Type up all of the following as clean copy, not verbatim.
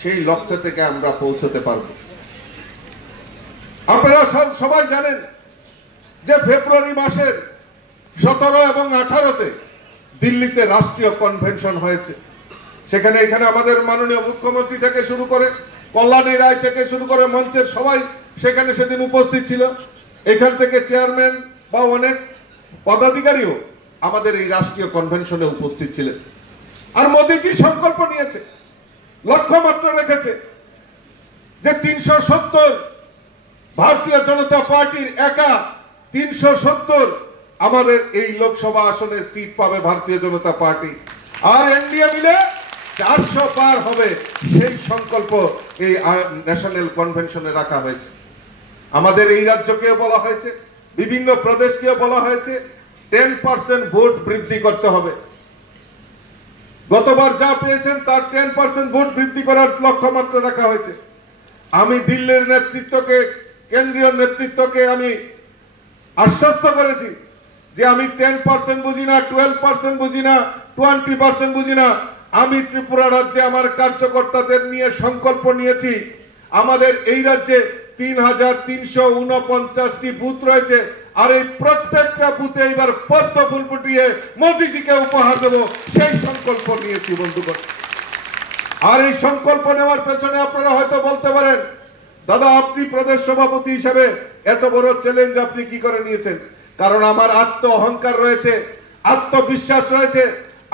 সেই লক্ষ্য থেকে আমরা পৌঁছতে পারব। আপনারা সবাই জানেন যে ফেব্রুয়ারি মাসের 17 এবং 18-তে দিল্লিতে রাষ্ট্রীয় কনভেনশন হয়েছে। এখানে আমাদের মাননীয় মুখ্যমন্ত্রী থেকে শুরু করে কল্যাণী রায় থেকে শুরু করে মঞ্চের সবাই সেখানে সেদিন উপস্থিত ছিল। এখান থেকে চেয়ারম্যান বা অনেক পদাধিকারীও আমাদের এই রাষ্ট্রীয় কনভেনশনে উপস্থিত ছিলেন। আর মোদীজি সংকল্প নিয়েছে, লক্ষ্যমাত্রা রেখেছে যে 370 ভারতীয় জনতা পার্টির একা 370 আমাদের এই লোকসভা আসনে সিট পাবে ভারতীয় জনতা পার্টি, আর এনডিএ মিলে 400 পার হবে। সেই সংকল্প এই ন্যাশনাল কনভেনশনে রাখা হয়েছে। আমাদের এই রাজ্যকেও বলা হয়েছে, বিভিন্ন প্রদেশকেও বলা হয়েছে 10% ভোট বৃদ্ধি করতে হবে। গতবার যা পেয়েছেন তার 10% ভোট বৃদ্ধি করার লক্ষ্যমাত্রা রাখা হয়েছে। আমি দিল্লির নেতৃত্বকে, কেন্দ্রীয় নেতৃত্বকে আমি আশ্বস্ত করেছি যে আমি 10% বুঝি না, 12% বুঝি না, 20% বুঝি না। আমি ত্রিপুরা রাজ্যে আমার কার্যকর্তাদের নিয়ে সংকল্প নিয়েছি। আমাদের এই রাজ্যে 3349টি বুথ রয়েছে, আর এই প্রত্যেকটা বুথে এবার পদ্ম ফুল ফুটিয়ে মোদীজিকে উপহার দেব, সেই সংকল্প নিয়েছি বন্ধুগণ। আর এই সংকল্প নেওয়ার পেছনে আপনারা হয়তো বলতে পারেন, দাদা আপনি প্রদেশ সভাপতি হিসেবে এত বড় চ্যালেঞ্জ আপনি কি করে নিয়েছেন? কারণ আমার আত্ম অহংকার রয়েছে, আত্মবিশ্বাস রয়েছে।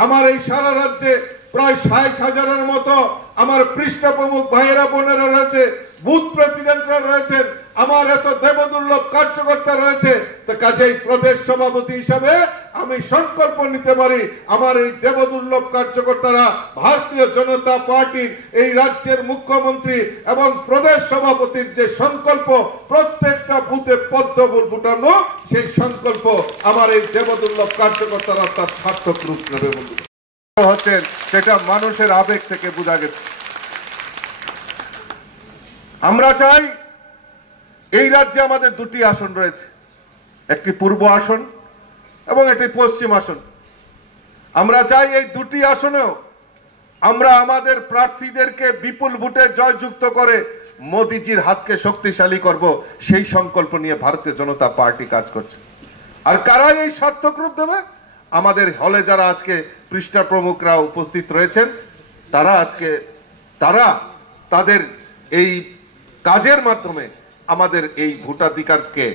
আমার এই সারা রাজ্যে প্রায় 60,000-এর মতো আমার পৃষ্ঠ প্রমুখ ভাইয়েরা বোনেরা রয়েছে, বুথ প্রেসিডেন্টরা রয়েছেন, আমার এত দেবদুর্লভ কার্যকর্তা রয়েছে। তো কাজেই প্রদেশ সভাপতি হিসাবে আমি সংকল্প নিতে পারি, আমার এই দেবদুর্লভ কার্যকর্তারা ভারতীয় জনতা পার্টির এই রাজ্যের মুখ্যমন্ত্রী এবং প্রদেশ সভাপতির যে সংকল্প প্রত্যেকটা বুথে পদ্ম ফুল ফুটানো, সেই সংকল্প আমার এই দেবদুর্লভ কার্যকর্তারা তার সার্থক রূপ নেবে বন্ধু হচ্ছেন, সেটা মানুষের আবেগ থেকে বোঝা গেছে। আমরা চাই এই রাজ্যে আমাদের দুটি আসন রয়েছে, একটি পূর্ব আসন এবং একটি পশ্চিম আসন। আমরা চাই এই দুটি আসনেও আমরা আমাদের প্রার্থীদেরকে বিপুল ভোটে জয়যুক্ত করে মোদিজির হাতকে শক্তিশালী করব, সেই সংকল্প নিয়ে ভারতীয় জনতা পার্টি কাজ করছে। আর কারা এই সার্থক রূপ দেবে? আমাদের হলে যারা আজকে পৃষ্ঠা প্রমুখরা উপস্থিত রয়েছেন, তারা তাদের এই কাজের মাধ্যমে আমাদের এই ভোটাধিকারকে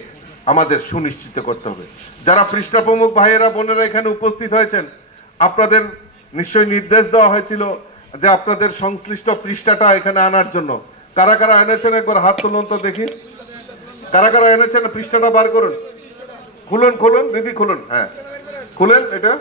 আমাদের সুনিশ্চিত করতে হবে। যারা পৃষ্ঠা প্রমুখ ভাইয়েরা বোনেরা এখানে উপস্থিত হয়েছেন, আপনাদের নিশ্চয়ই নির্দেশ দেওয়া হয়েছিল যে আপনাদের সংশ্লিষ্ট পৃষ্ঠাটা এখানে আনার জন্য। কারা কারা এনেছেন একবার হাত তুলুন তো দেখি। কারা কারা এনেছেন? পৃষ্ঠাটা বার করুন, খুলুন দিদি, খুলুন। হ্যাঁ খুলেন এটা।